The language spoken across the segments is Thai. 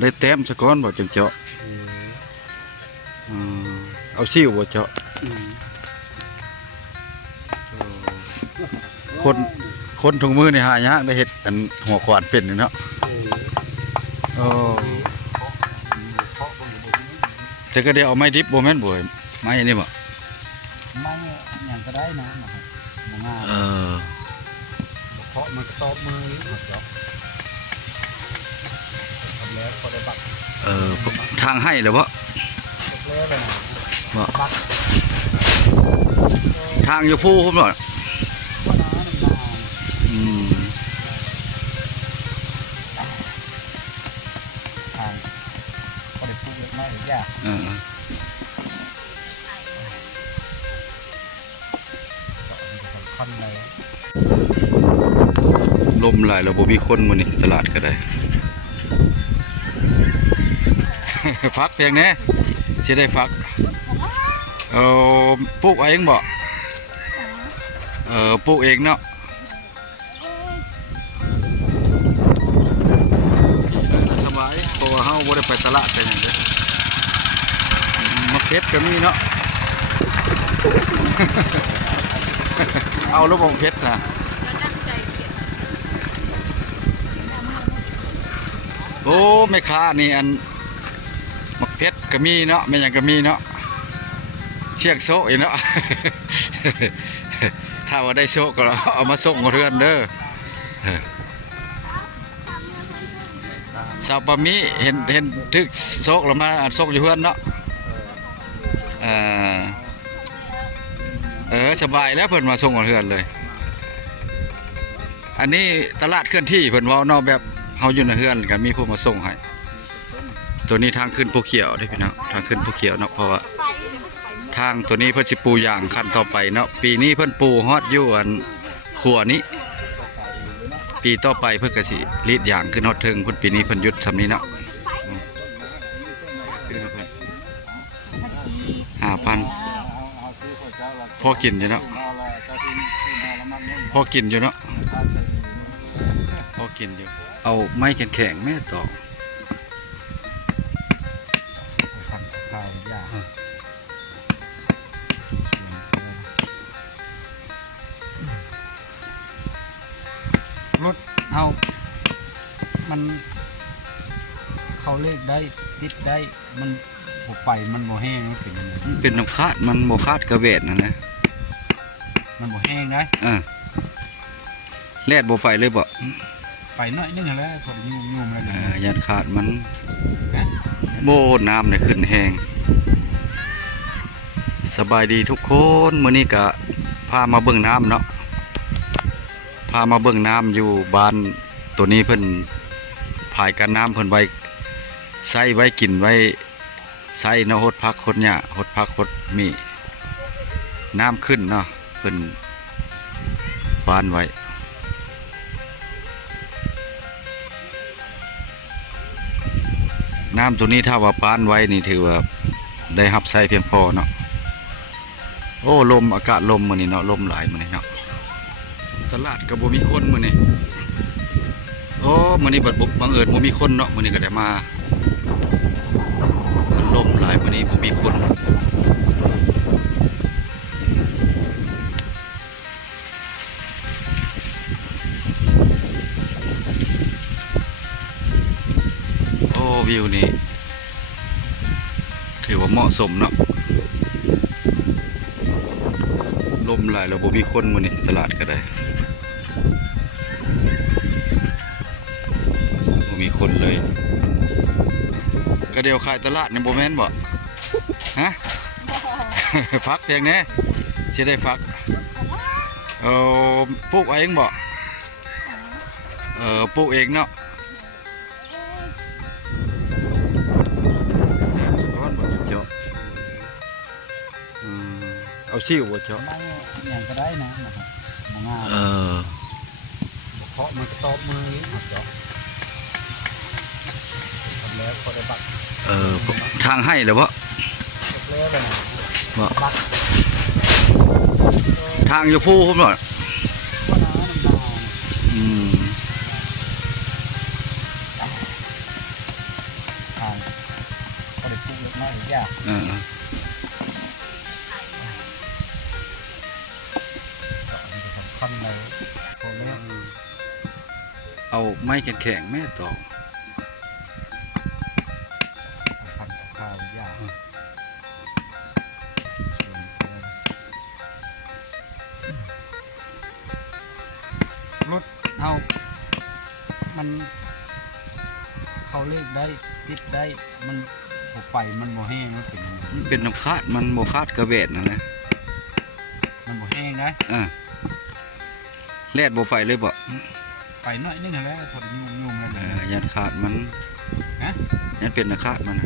ได้แต้มสะก้อนบ่จังเจาะเอาซิ่วบ่เจาะคนถุงมือนี่หายากได้เฮ็ดอันหัวขวานเป็นนี่เนาะโอ้แต่ก็เดี๋ยวเอาไม้ดิบบ่แม่นบ่ไม้นี่บ่ไม่อย่างก็ได้นะมันง่ายเพราะมันตบมือเจาะทำแล้วพอได้บักทางให้หรือบ่บ่ทางอยู่ภูพุ่นบ่พอได้พูดเล็กน้อยหรือยากลมหลายแล้วบ่มีคนมื้อนี้ตลาดก็ได้พักเพียงแน่สิได้พักปลูกเองบ่ปลูกเองเนาะสบายเพราะว่าเฮาบ่ได้ไปตลาดไปนั่นเด้อมะเขือก็มีเนาะเอาลูกมะเขือนะโอ้แม่ค้านี่อันมะเขือก็มีเนาะแม่หยังก็มีเนาะเชือกโซ่อีกเนาะถ้าว่าได้โซ่ก็เอามาส่งเรือนเด้อสาวปามีเห็นทึกโซ่แล้วมาส่งอยู่เรือนเนาะสบายแล้วเพิ่นมาส่งเรือนเลยอันนี้ตลาดเคลื่อนที่เพิ่นว่าเนาะแบบเฮาอยู่ในเรือนก็มีผู้มาส่งให้ตัวนี้ทางขึ้นภูเขียวได้พี่น้องทางขึ้นภูเขียวเนาะเพราะว่าทางตัวนี้เพิ่นสิปูอย่างขั้นต่อไปเนาะปีนี้เพิ่นปูฮอดอยู่อันขัวนี้ปีต่อไปเพิ่นก็สิรีดอย่างขึ้นฮอดถึงเพิ่นปีนี้เพิ่นหยุดทำนี้เนาะซื้อเพิ่น5,000พอกินอยู่เนาะพอกินอยู่เนาะพอกินอยู่เอาไม้แข็งๆแม่ตอกรถเอามันเขาเลขได้ติดได้มันบ่ไปมันบ่แห้งมันเป็นยังไงมันเป็นน้ำคาดมันบ่คาดกระเวทนะมันบ่แห้งได้แลดบ่ไปเลยบ่ไปหน่อยนึงแล้วพอยุ่มๆแล้วยันขาดมันโบน้ำเนี่ยขึ้นแห้งสบายดีทุกคนมื้อนี้ก็พามาเบิ่งน้ำเนาะพามาเบิ่งน้ำอยู่บ้านตัวนี้เพิ่นผายกันน้ำเพิ่นไว้ใส่ไว้กินไว้ใส่เนาะหดพักหดหญ้าหดพักหดมีน้ำขึ้นเนาะเพิ่นบ้านไว้น้ำตัวนี้ถ้าว่าป้านไว้นี่ถือว่าได้รับใช้เพียงพอเนาะโอ้ลมอากาศลมมื้อนี้เนาะลมหลายมื้อนี้เนาะตลาดก็บ่มีคนมื้อนี้โอ้มื้อนี้บังเอิญบ่มีคนเนาะมื้อนี้ก็ได้มามันลมหลายมื้อนี้บ่มีคนโอ้วิวนี่ถือว่าเหมาะสมเนาะลมหลายแล้วบ่มีคนมื้อนี้ตลาดก็ได้บ่มีคนเลยก็เดียวขายตลาดนี่บ่แม่นบ่ฮะ พักเพียงแน่สิได้พักปลูกเองบ่ปลูกเองเนาะเอาซิ่วบ่เจาะอย่างก็ได้นะมันง่ายเพราะมันตบมือเจาะทำแล้วพอได้บักทางให้หรือบ่บ่ทางอยู่ภูพุ่นบ่ ทางเขาได้ปลูกเล็กน้อยยาก คันไหนพอแล้ว เอาไม้แข็งๆแม่ตอก คันกับข้าวยากรถเอามันเขาเลขได้ติดได้มันบ่ไปมันบ่แห้งมันเป็นยังไง มันเป็นน้ำคาดมันบ่คาดกระเวดนะ มันบ่แห้งได้ แลดบ่ไปเลยบ่ ไปหน่อยนึงแล้วพอยุ่งๆแล้ว ยันขาดมัน ฮะ ยันเป็นน้ำคาดมัน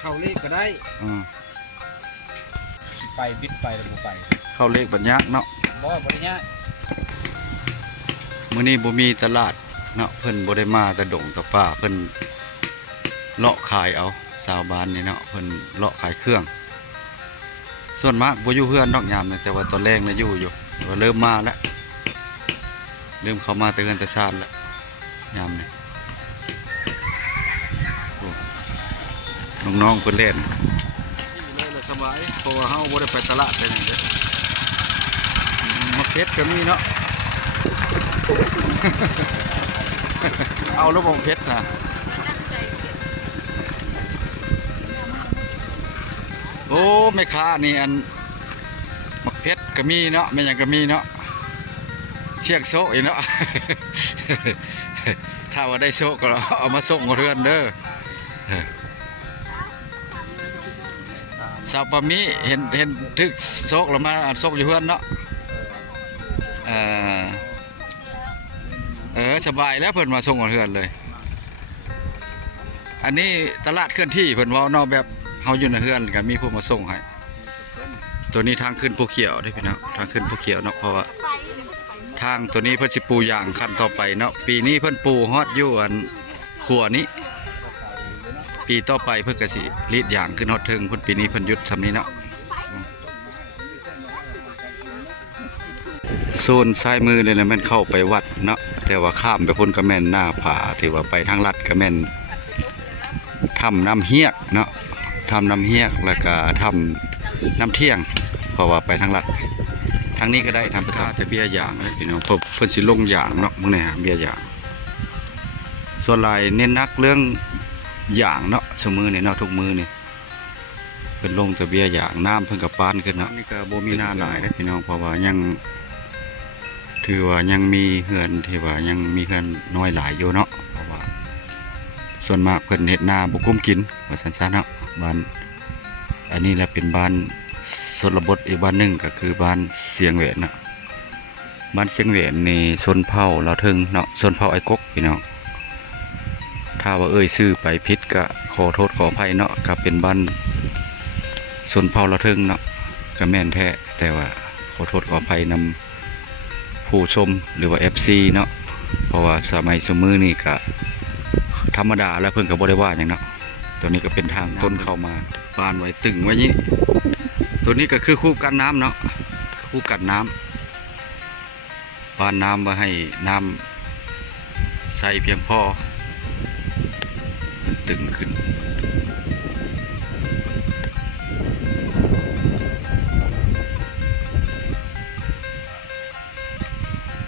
เขาเลขก็ได้ ไปบิดไปแล้วบ่ไป เข้าเลขบัญญัติเนาะ บ่ได้ยาก มื้อนี้บ่มีตลาดเนาะเพิ่นบ่ได้มาแต่ดงแต่ป่าเพิ่นเลาะขายเอาชาวบ้านนี่เนาะเพิ่นเลาะขายเครื่อง ส่วนมากบ่อยู่เฮือนดอกยามนะแต่ว่าตอนแรกน่ะอยู่แต่ว่าเริ่มมาแล้วเริ่มเข้ามาแต่เฮือนแต่ซ่านแล้วยามนี้โอ้น้องๆเพิ่นเล่นเลยละสบายเพราะว่าเฮาบ่ได้ไปตลาดเลยนี่เด้อมะเขือก็มีเนาะ เอาลูกบอลเพชรนะโอ้ไม่ค้านี่อันมักเพชรก็มีเนาะไม่ยังก็มีเนาะเชือกโซ่อีกเนาะ ถ้าว่าได้โซ่ก็เอามาส่งเรือนเด้อสาวปามีเห็นทึกโซ่แล้วมาส่งอยู่เพื่อนเนาะสบายแล้วเพิ่นมาส่งกับเฮือนเลย อันนี้ตลาดเคลื่อนที่เพิ่นเว้านอกแบบเฮาอยู่ในเฮือนก็มีผู้มาส่งให้ตัวนี้ทางขึ้นภูเขียวเด้อพี่น้องทางขึ้นภูเขียวเนาะเพราะว่าทางตัวนี้เพิ่นสิปูยางขั้นต่อไปเนาะปีนี้เพิ่นปูฮอดอยู่อันขัวนี้ปีต่อไปเพิ่นก็สิรีดยางขึ้นฮอดถึงเพิ่นปีนี้เพิ่นหยุดทำนี้เนาะโซนซ้ายมือเลยนะมันเข้าไปวัดเนาะแต่ว่าข้ามไปพ้นกระแม่นหน้าผาถือว่าไปทางลัดกระแม่นทำน้ำเฮียกเนาะทำน้ำเฮียกแล้วก็ทำน้ำเที่ยงเพราะว่าไปทางลัดทางนี้ก็ได้ทำภาษาแต่เบี้ยยางเลยพี่น้องเพิ่นสิลงยางเนาะมื้อนี้เบี้ยยางส่วนหลายเน้นนักเรื่องยางเนาะสมือนี่เนาะทุกมือนี่เพิ่นลงแต่เบี้ยยางน้ำเพิ่นก็ปานขึ้นเนาะนี่ก็บ่มีหน้าหลายพี่น้องเพราะว่ายังถือว่ายังมีเฮือนที่ว่ายังมีเฮือนน้อยหลายอยู่เนาะเพราะว่าส่วนมากเพิ่นเฮ็ดนาบ่คุ้มกินว่าซั่นๆเนาะบ้านอันนี้แหละเป็นบ้านชนบทอีกบ้านหนึงก็คือบ้านเสียงแหวนเนาะบ้านเสียงแหวนนี่ชนเผ่าลาวเทิงเนาะชนเผ่าไอ้กกพี่น้องถ้าว่าชื่อไปผิดก็ขอโทษขออภัยเนาะก็เป็นบ้านชนเผ่าลาวเทิงเนาะก็แม่นแท้แต่ว่าขอโทษขออภัยนำผู้ชมหรือว่า FC เนาะเพราะว่าสมัยสมือนี่ก็ธรรมดาแล้วเพิ่นก็บ่ได้ว่าหยังเนาะตัวนี้ก็เป็นทางต้นเข้ามาปานไว้ตึงไว้นี้ตัวนี้ก็คือคู่กันน้ำเนาะคู่กันน้ำปานน้ำไว้ให้น้ำใส่เพียงพอตึงขึ้น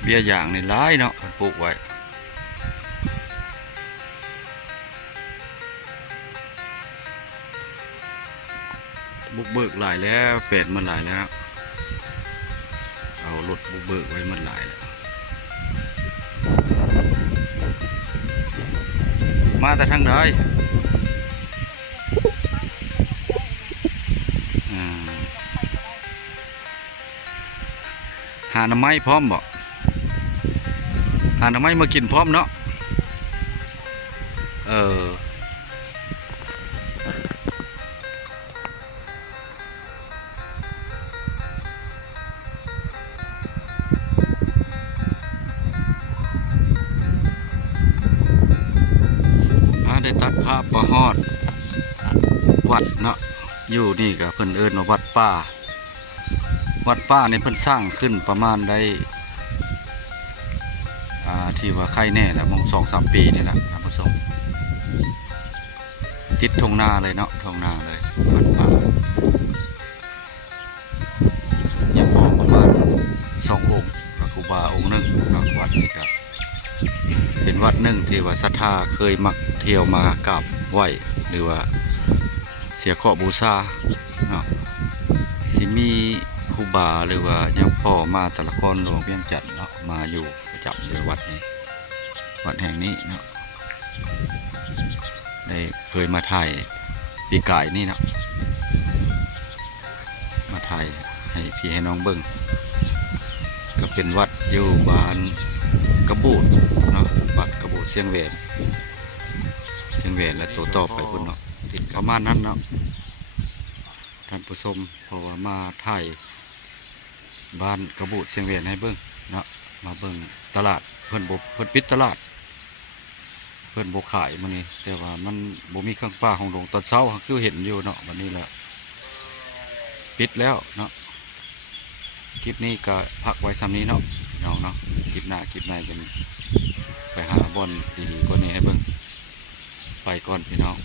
เบี้ยอย่างนี่หลายเนาะปลูกไว้บุกเบิกหลายแล้วเป็ดมันหลายแล้วเอารถบุกเบิกไว้มันหลายแล้วมาแต่ทางใดหาหน่อไม้พร้อมบ่หาหน่อไม้มากินพร้อมเนาะได้ตัดภาพประฮอดวัดเนาะอยู่นี่ก็เพิ่นเอิ้นว่าวัดป่าวัดป่านี่เพิ่นสร้างขึ้นประมาณได้ ที่ว่าไข่แน่แล้วมง2-3 ปีนี่แหละท่านผู้ชมติดทงนาเลยเนาะทงนาเลยวัดป่ายังพอประมาณ2 องค์พระครูบาองค์หนึ่งเนาะวัดนี้ก็เป็นวัดหนึ่งที่ว่าศรัทธาเคยมักเที่ยวมากราบไหว้หรือว่าเสียเคราะห์บูชาเนาะสิมีครูบาหรือว่ายังพ่อมาแต่ละคนหลวงเวียงจันทน์เนาะมาอยู่ประจำอยู่วัดนี้วัดแห่งนี้เนาะได้เคยมาถ่ายปีกายนี่เนาะมาถ่ายให้พี่ให้น้องเบิ่งก็เป็นวัดอยู่บ้านกระบูดเนาะวัดกระบูดเสียงแหวนและตัวต่อไปพุ่นเนาะติดประมาณนั้นเนาะท่านผู้ชมเพราะว่ามาถ่ายบ้านกระบูดเสียงแหวนให้เบิ่งเนาะมาเบิ่งตลาดเพิ่นปิดตลาดเพิ่นบ่ขายมื้อนี้แต่ว่ามันบ่มีเครื่องป้าของหลวงตอนเช้าคือเห็นอยู่เนาะวันนี้แหละปิดแล้วเนาะคลิปนี้ก็พักไว้ซ้ำนี้เนาะน้องเนาะคลิปหน้าจะไปหาบอนดีๆกว่านี้ให้เบิ่งไปก่อนพี่น้อง